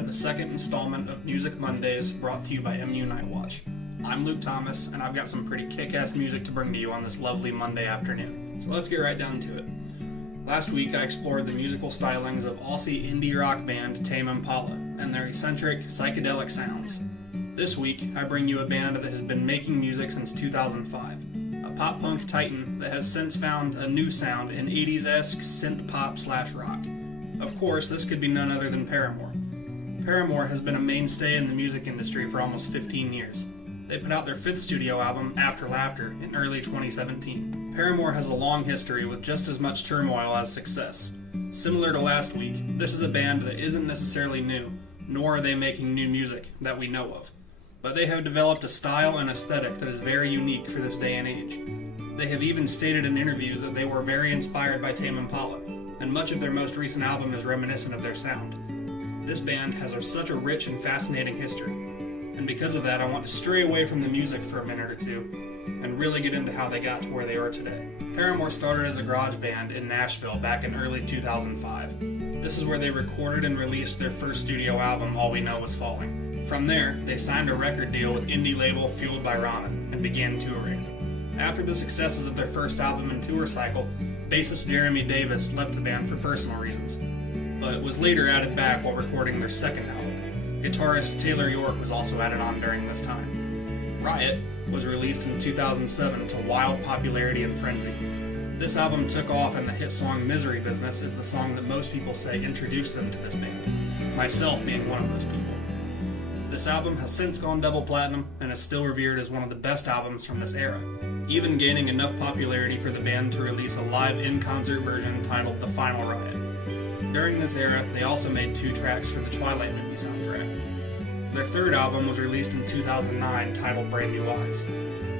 to the second installment of Music Mondays brought to you by MU Night Watch. I'm Luke Thomas, and I've got some pretty kick-ass music to bring to you on this lovely Monday afternoon. So let's get right down to it. Last week I explored the musical stylings of Aussie indie rock band Tame Impala and their eccentric, psychedelic sounds. This week I bring you a band that has been making music since 2005, a pop-punk titan that has since found a new sound in 80s-esque synth-pop/rock. Of course, this could be none other than Paramore. Paramore has been a mainstay in the music industry for almost 15 years. They put out their fifth studio album, After Laughter, in early 2017. Paramore has a long history with just as much turmoil as success. Similar to last week, this is a band that isn't necessarily new, nor are they making new music that we know of. But they have developed a style and aesthetic that is very unique for this day and age. They have even stated in interviews that they were very inspired by Tame Impala, and much of their most recent album is reminiscent of their sound. This band has such a rich and fascinating history, and because of that I want to stray away from the music for a minute or two, and really get into how they got to where they are today. Paramore started as a garage band in Nashville back in early 2005. This is where they recorded and released their first studio album, All We Know Was Falling. From there, they signed a record deal with indie label Fueled by Ramen and began touring. After the successes of their first album and tour cycle, bassist Jeremy Davis left the band for personal reasons, but was later added back while recording their second album. Guitarist Taylor York was also added on during this time. Riot was released in 2007 to wild popularity and frenzy. This album took off, and the hit song Misery Business is the song that most people say introduced them to this band, myself being one of those people. This album has since gone double platinum and is still revered as one of the best albums from this era, even gaining enough popularity for the band to release a live in-concert version titled The Final Riot. During this era, they also made 2 tracks for the Twilight movie soundtrack. Their third album was released in 2009 titled Brand New Eyes.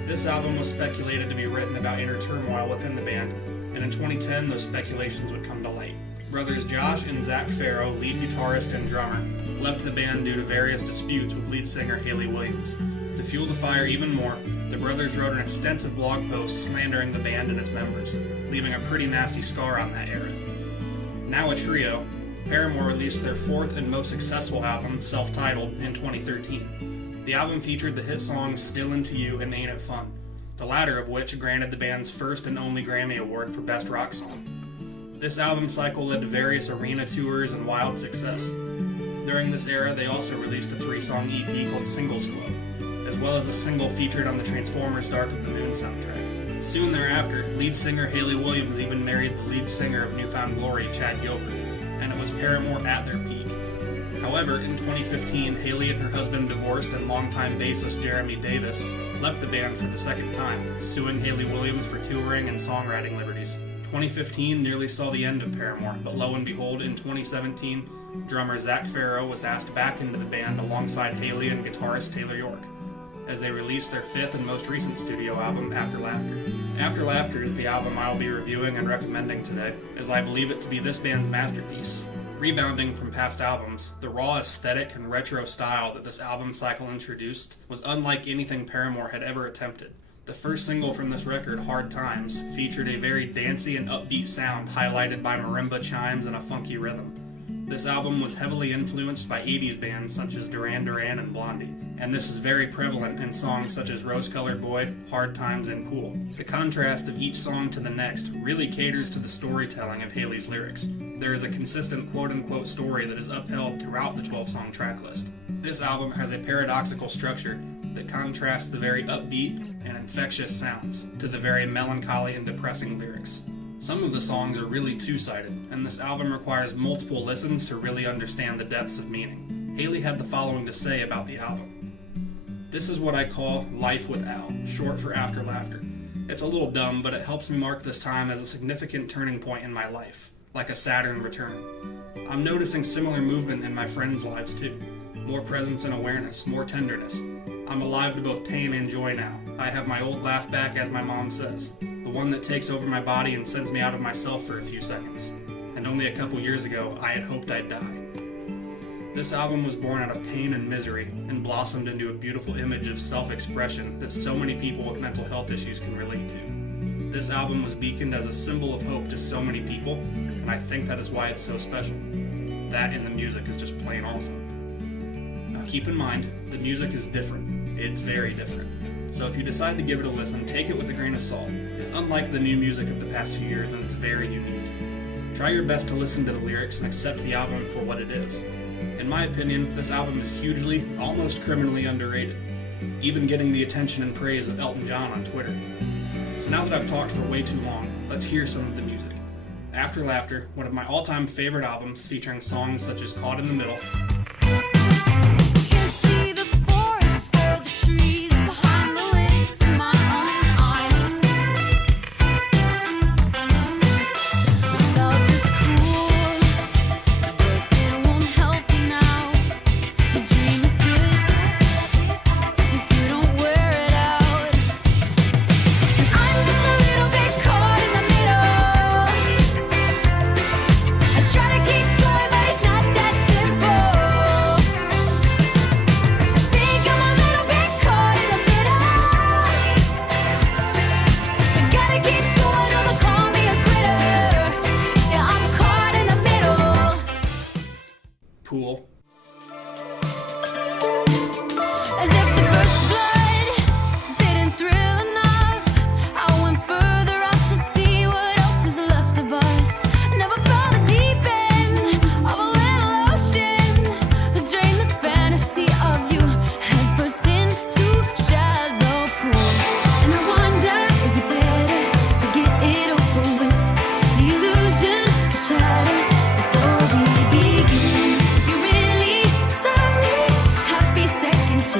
This album was speculated to be written about inner turmoil within the band, and in 2010 those speculations would come to light. Brothers Josh and Zach Farrow, lead guitarist and drummer, left the band due to various disputes with lead singer Hayley Williams. To fuel the fire even more, the brothers wrote an extensive blog post slandering the band and its members, leaving a pretty nasty scar on that era. Now a trio, Paramore released their fourth and most successful album, self-titled, in 2013. The album featured the hit songs Still Into You and Ain't It Fun, the latter of which granted the band's first and only Grammy Award for Best Rock Song. This album cycle led to various arena tours and wild success. During this era, they also released a 3-song EP called Singles Club, as well as a single featured on the Transformers Dark of the Moon soundtrack. Soon thereafter, lead singer Hayley Williams even married the lead singer of New Found Glory, Chad Gilbert, and it was Paramore at their peak. However, in 2015, Hayley and her husband divorced, and longtime bassist Jeremy Davis left the band for the second time, suing Hayley Williams for touring and songwriting liberties. 2015 nearly saw the end of Paramore, but lo and behold, in 2017, drummer Zach Farrow was asked back into the band alongside Hayley and guitarist Taylor York, as they released their fifth and most recent studio album, After Laughter. After Laughter is the album I will be reviewing and recommending today, as I believe it to be this band's masterpiece. Rebounding from past albums, the raw aesthetic and retro style that this album cycle introduced was unlike anything Paramore had ever attempted. The first single from this record, Hard Times, featured a very dancey and upbeat sound highlighted by marimba chimes and a funky rhythm. This album was heavily influenced by 80s bands such as Duran Duran and Blondie, and this is very prevalent in songs such as Rose-Colored Boy, Hard Times, and Pool. The contrast of each song to the next really caters to the storytelling of Hayley's lyrics. There is a consistent quote-unquote story that is upheld throughout the 12-song tracklist. This album has a paradoxical structure that contrasts the very upbeat and infectious sounds to the very melancholy and depressing lyrics. Some of the songs are really two-sided, and this album requires multiple listens to really understand the depths of meaning. Hayley had the following to say about the album. "This is what I call Life with Al, short for After Laughter. It's a little dumb, but it helps me mark this time as a significant turning point in my life, like a Saturn return. I'm noticing similar movement in my friends' lives too. More presence and awareness, more tenderness. I'm alive to both pain and joy now. I have my old laugh back, as my mom says. The one that takes over my body and sends me out of myself for a few seconds. And only a couple years ago, I had hoped I'd die." This album was born out of pain and misery and blossomed into a beautiful image of self-expression that so many people with mental health issues can relate to. This album was beaconed as a symbol of hope to so many people, and I think that is why it's so special. That and the music is just plain awesome. keep in mind, the music is different. It's very different. So if you decide to give it a listen, take it with a grain of salt. It's unlike the new music of the past few years, and it's very unique. Try your best to listen to the lyrics and accept the album for what it is. In my opinion, this album is hugely, almost criminally underrated, even getting the attention and praise of Elton John on Twitter. So now that I've talked for way too long, let's hear some of the music. After Laughter, one of my all-time favorite albums featuring songs such as Caught in the Middle, Pool. As if the first blood didn't thrill enough, I went further out to see what else was left of us. I never found the deep end of a little ocean, drain the fantasy of you headfirst into shallow pools. And I wonder, is it better to get it over with? The illusion could shatter before we begin. I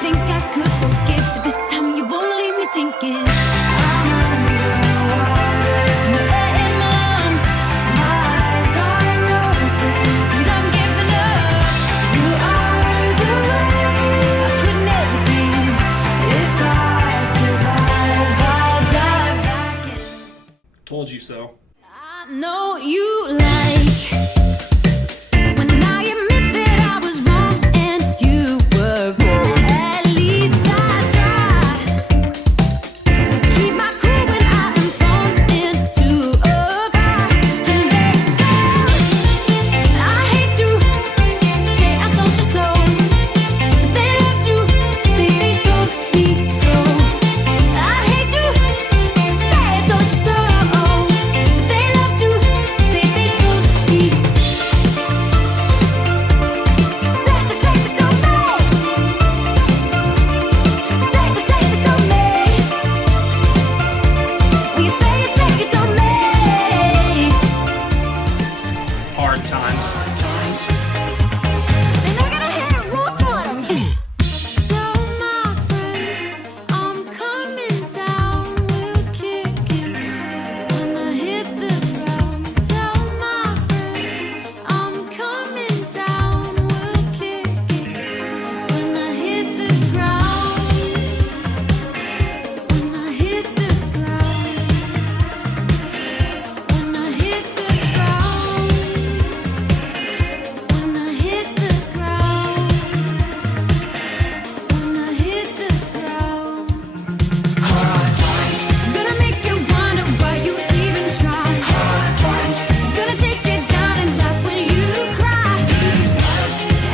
think I could forgive, but this time you won't leave me sinking. I'm underwater, no air in my lungs, my eyes are open, and I'm giving up. You are the way I could never dream. If I survive, I'll dive back in. Told you so. I know you like when I admit that I was wrong and you were wrong. At least I try to keep my cool when I am thrown into a fire and let go. I hate to say I told you so, but they love to say they told me so. I hate to say I told you so, but they love to say they told me. Say they told me. Say they told me. Will you say you told me? Hard Times. And I gotta hit rock bottom. Tell my friends I'm coming down. We'll kick it when I hit the ground. Tell my friends I'm coming down. We'll kick it when I hit the ground. When I hit the ground. When I hit the ground. When I hit the ground. When I hit the ground. Hard times. Gonna make you wonder why you even try. Hard times. Gonna take you down and laugh when you cry.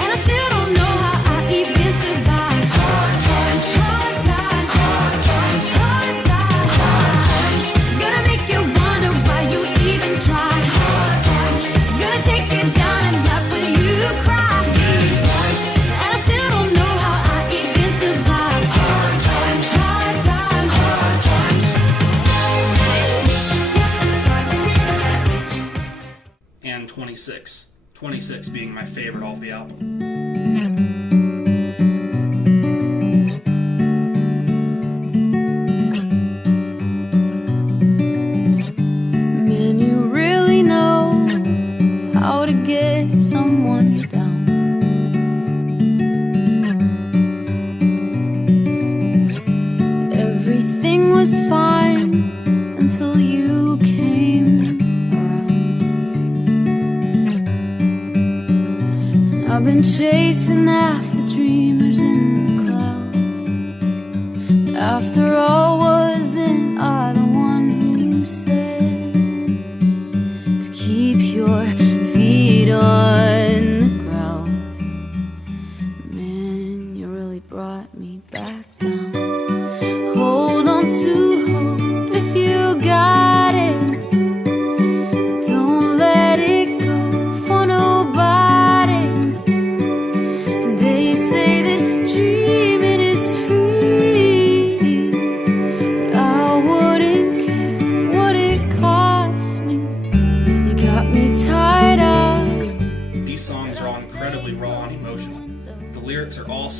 And I still don't know how I even survive. Hard times. Hard times. Hard times. Hard times. Hard times. Gonna make you wonder why you even try. Hard times. Gonna take you down and laugh when you cry. And I still don't know how I even survive. Hard times. Hard times. Hard times. And 26. 26 being my favorite off the album. Man, you really know how to get someone down. Everything was fine until you came around. I've been chasing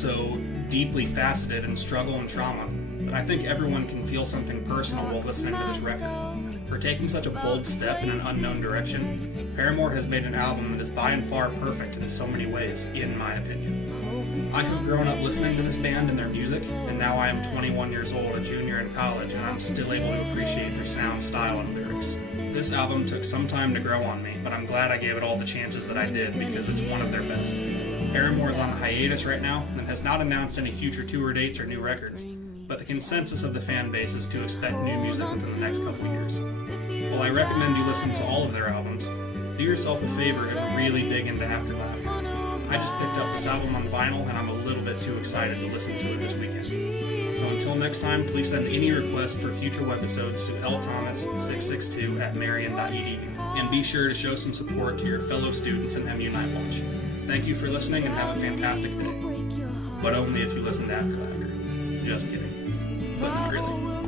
so deeply faceted in struggle and trauma that I think everyone can feel something personal while listening to this record. For taking such a bold step in an unknown direction, Paramore has made an album that is by and far perfect in so many ways, in my opinion. I have grown up listening to this band and their music, and now I am 21 years old, a junior in college, and I'm still able to appreciate their sound, style, and lyrics. This album took some time to grow on me, but I'm glad I gave it all the chances that I did because it's one of their best. Paramore is on hiatus right now and has not announced any future tour dates or new records, but the consensus of the fan base is to expect new music within the next couple of years. While I recommend you listen to all of their albums, do yourself a favor and really dig into Afterlife. I just picked up this album on vinyl and I'm a little bit too excited to listen to it this weekend. So until next time, please send any requests for future webisodes to lthomas662@marion.edu. And be sure to show some support to your fellow students in MU Nightwatch. Thank you for listening and have a fantastic day. But only if you listen to After Laughter. Just kidding. But not really.